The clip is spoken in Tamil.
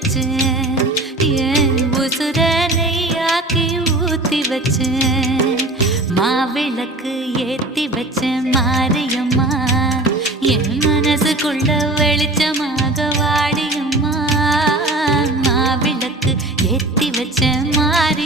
வச்சேன் என் உசுர நெய்யாக்கி ஊத்தி வச்சேன் மாவிளக்கு ஏத்தி வச்சேன் மாரியம்மா என் மனசுக்குள்ள வெளிச்சமாக வாடியம்மா மாவிளக்கு ஏத்தி வச்சேன் மாரி